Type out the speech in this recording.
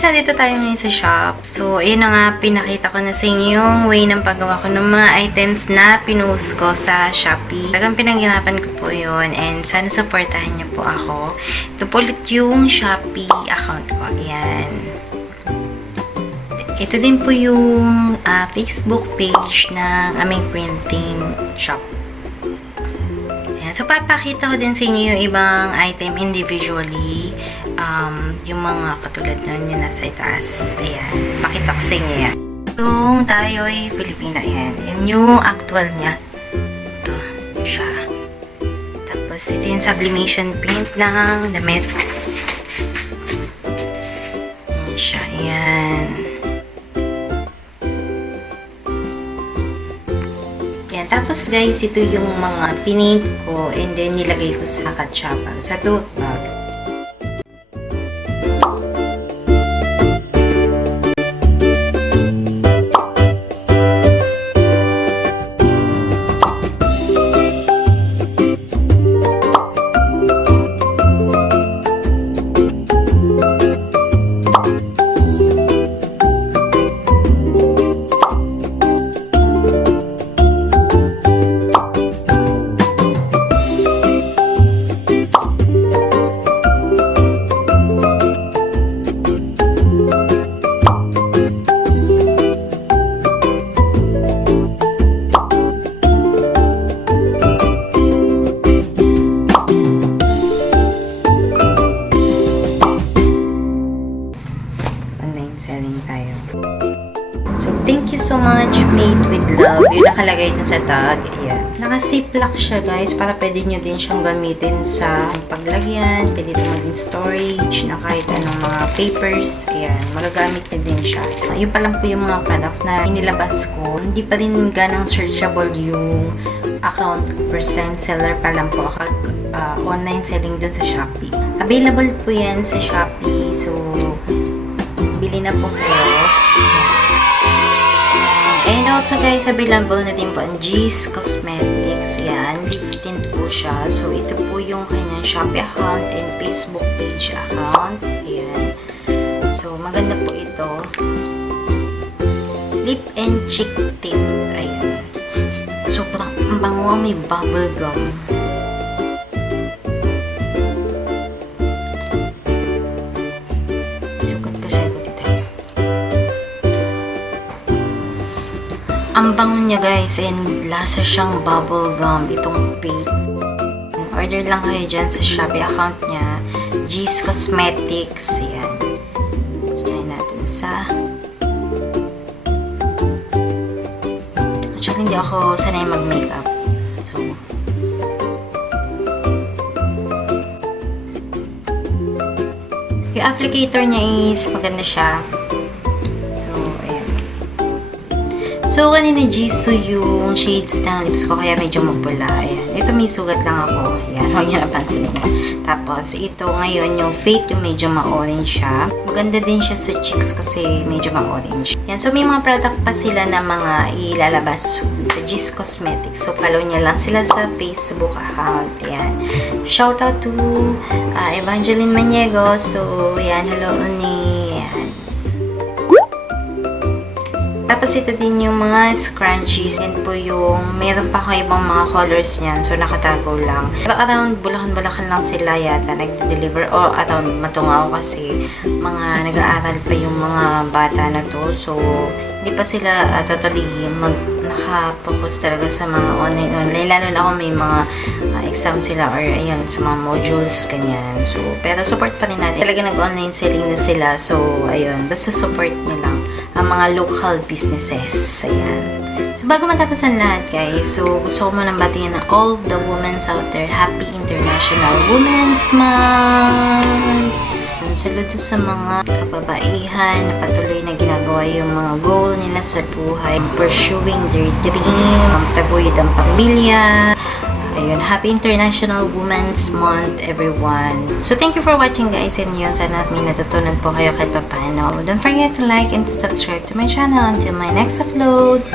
guys, nandito tayo ngayon sa shop. So, ayun na nga, pinakita ko na sa inyo yung way ng paggawa ko ng mga items na pinost ko sa Shopee. Talagang pinaghirapan ko po yun and sana supportahan niyo po ako. Ito po ulit yung Shopee account ko. Ayan. Ito din po yung Facebook page ng aming printing shop. Ayan. So, papakita ko din sa inyo yung ibang item individually. Yung mga katulad na yun nasa itaas. Ayan. Pakita ko sa inyo yan. Yung tayo ay Pilipina. Ayan. Yan yung actual niya. Ito. Siya. Tapos, ito yung sublimation print ng damit. Ayan siya. Ayan. Ayan. Tapos, guys, ito yung mga pinint ko and then nilagay ko sa katsapa. Sa tote bag. Tayo. So, thank you so much, made with love. Yung nakalagay dun sa tag. Ayan. Naka-ziplock siya, guys, para pwede nyo din siyang gamitin sa paglagyan. Pwede din maging storage na kahit anong mga papers. Ayan. Magagamit nyo din siya. Yun pa lang po yung mga products na inilabas ko. Hindi pa rin ganang searchable yung account. First time seller pa lang po ako. Online selling dun sa Shopee. Available po yan sa Shopee. So, bili na po kayo. And also guys, available na din po ang G's Cosmetics. Yan, live tint po siya. So, ito po yung kanyang Shopee account and Facebook page account. Ayan. So, maganda po ito. Lip and cheek tint. Ayan. Sobrang bango, may bubble gum. Ang bango niya, guys, and lasa siyang bubble gum. Itong paint. Order lang kayo dyan sa Shopee account niya. G's Cosmetics. Ayan. Let's try natin sa... Actually, hindi ako sanay mag-makeup. So, yung applicator niya is maganda siya. So, kanina Jisoo yung shades ng lips ko, kaya medyo mapula. Ayan. Ito may sugat lang ako. Ayan, huwag niyo napansin niya. Tapos, ito ngayon, yung Fate, yung medyo ma-orange siya. Maganda din siya sa cheeks kasi medyo ma-orange. Ayan, so may mga product pa sila na mga ilalabas sa G's Cosmetics. So, follow niya lang sila sa Facebook account. Ayan. Shoutout to Evangeline Maniego. So, ayan, hello, Uni. Tapos ito din yung mga scrunchies. Yan po yung, meron pa ko ibang mga colors niyan. So, nakatago lang. Around Bulacan lang sila yata nag-deliver. O, around Matungaw kasi mga nag-aaral pa yung mga bata na to. So, hindi pa sila totally naka-focus talaga sa mga online. Lalo na ako may mga exam sila or ayan, sa mga modules, kanyan. So, pero support pa rin natin. Talaga nag-online selling na sila. So, ayun, basta support nyo lang ang mga local businesses. Ayan. So, bago matapos ang lahat, guys, so, gusto ko munang batiin na all the women out there. Happy International Women's Month! Saludo sa mga kababaihan na patuloy na ginagawa yung mga goal nila sa buhay. Pursuing their dream, taguyod ang pamilya. Ayun, Happy International Women's Month, everyone. So, thank you for watching, guys. And yun, sana may natutunan po kayo kahit paano. Don't forget to like and to subscribe to my channel until my next upload.